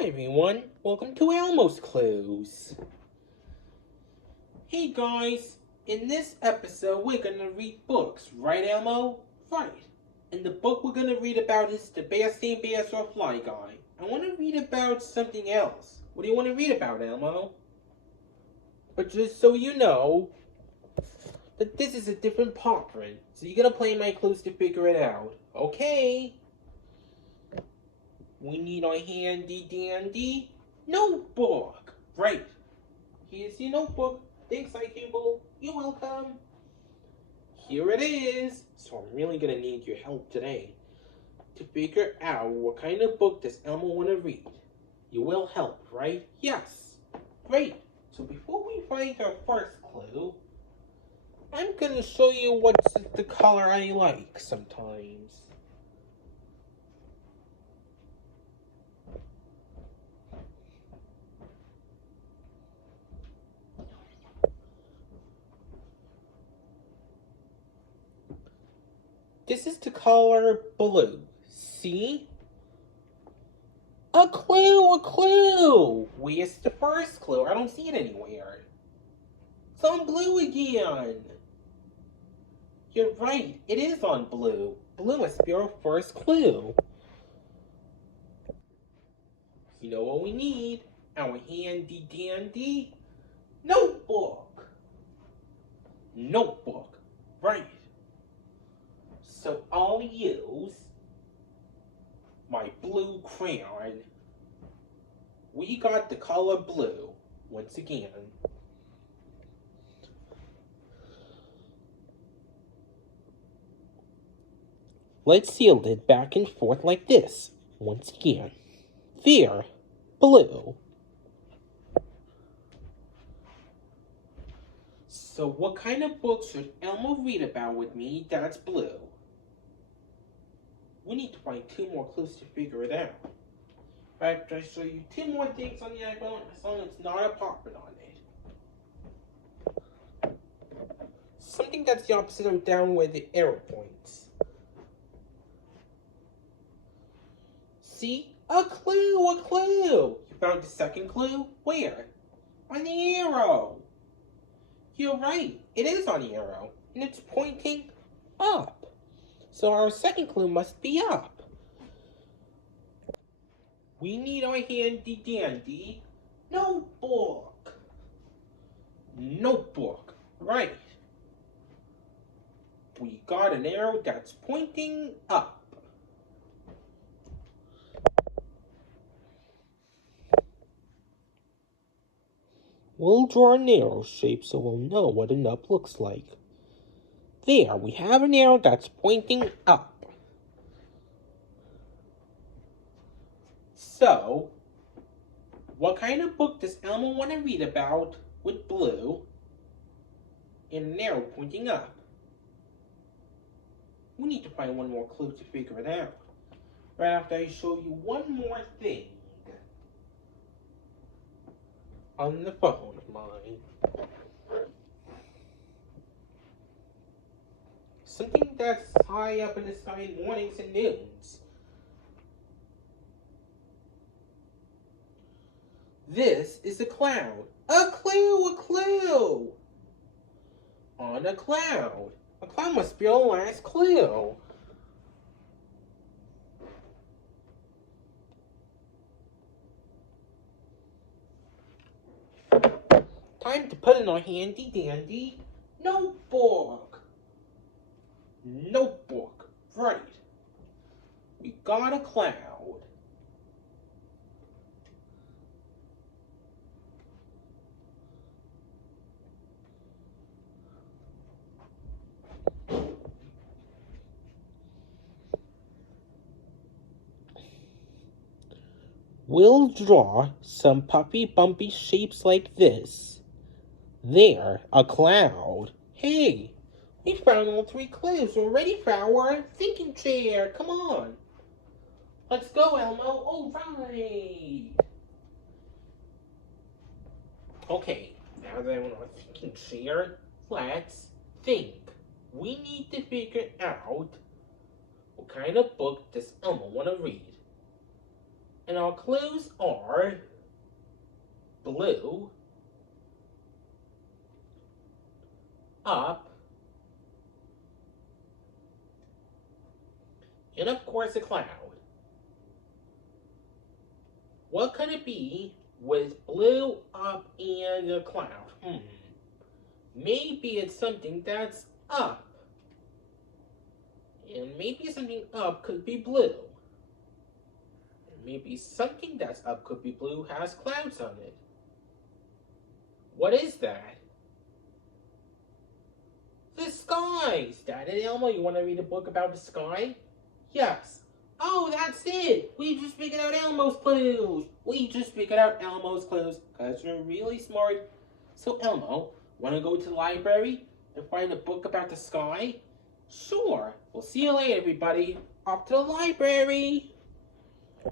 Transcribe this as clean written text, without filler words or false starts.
everyone, welcome to Elmo's Clues. Hey guys, in this episode we're gonna read books, right Elmo? Right. And the book we're gonna read about is The Bear Stain Bears or Fly Guy. I wanna read about something else. What do you wanna read about, Elmo? But just so you know, that this is a different part print, so you're gonna play my clues to figure it out. Okay? We need our handy dandy notebook. Right. Here's your notebook. Thanks, iCable. You're welcome. Here it is. So I'm really gonna need your help today to figure out what kind of book does Elmo want to read. You will help, right? Yes. Great. So before we find our first clue, I'm gonna show you what's the color I like sometimes. This is the color blue. See? A clue, a clue! Where's the first clue? I don't see it anywhere. It's on blue again. You're right, it is on blue. Blue must be our first clue. You know what we need? Our handy dandy notebook. Notebook, right. So I'll use my blue crayon. We got the color blue once again. Let's seal it back and forth like this once again. There, blue. So what kind of book should Elmo read about with me that's blue? We need to find two more clues to figure it out. After I show you two more things on the iPhone, as long as it's not a pop-it on it. Something that's the opposite of down where the arrow points. See? A clue, a clue! You found the second clue? Where? On the arrow! You're right, it is on the arrow, and it's pointing up. So our second clue must be up. We need our handy dandy notebook. Notebook, right. We got an arrow that's pointing up. We'll draw an arrow shape so we'll know what an up looks like. There, we have an arrow that's pointing up. So, what kind of book does Elmo want to read about with blue and an arrow pointing up? We need to find one more clue to figure it out. Right after I show you one more thing on the phone of mine. Something that's high up in the sky in mornings and noons. This is a cloud. A clue, a clue! On a cloud. A cloud must be our last clue. Time to put in our handy dandy notebook. Notebook, right. We got a cloud. We'll draw some puffy bumpy shapes like this. There, a cloud. Hey, we found all three clues. We're ready for our thinking chair. Come on. Let's go, Elmo. All right. Okay, now that we're on our thinking chair, let's think. We need to figure out what kind of book does Elmo want to read. And our clues are blue, up, and of course a cloud. What could it be with blue, up, and a cloud? Maybe it's something that's up. And maybe something up could be blue. Maybe something that's up could be blue has clouds on it. What is that? The skies! Dad and Elmo, you want to read a book about the sky? Yes. Oh, that's it! We just figured out Elmo's clues! We just figured out Elmo's clues because you're really smart. So Elmo, want to go to the library and find a book about the sky? Sure. We'll see you later, everybody. Off to the library!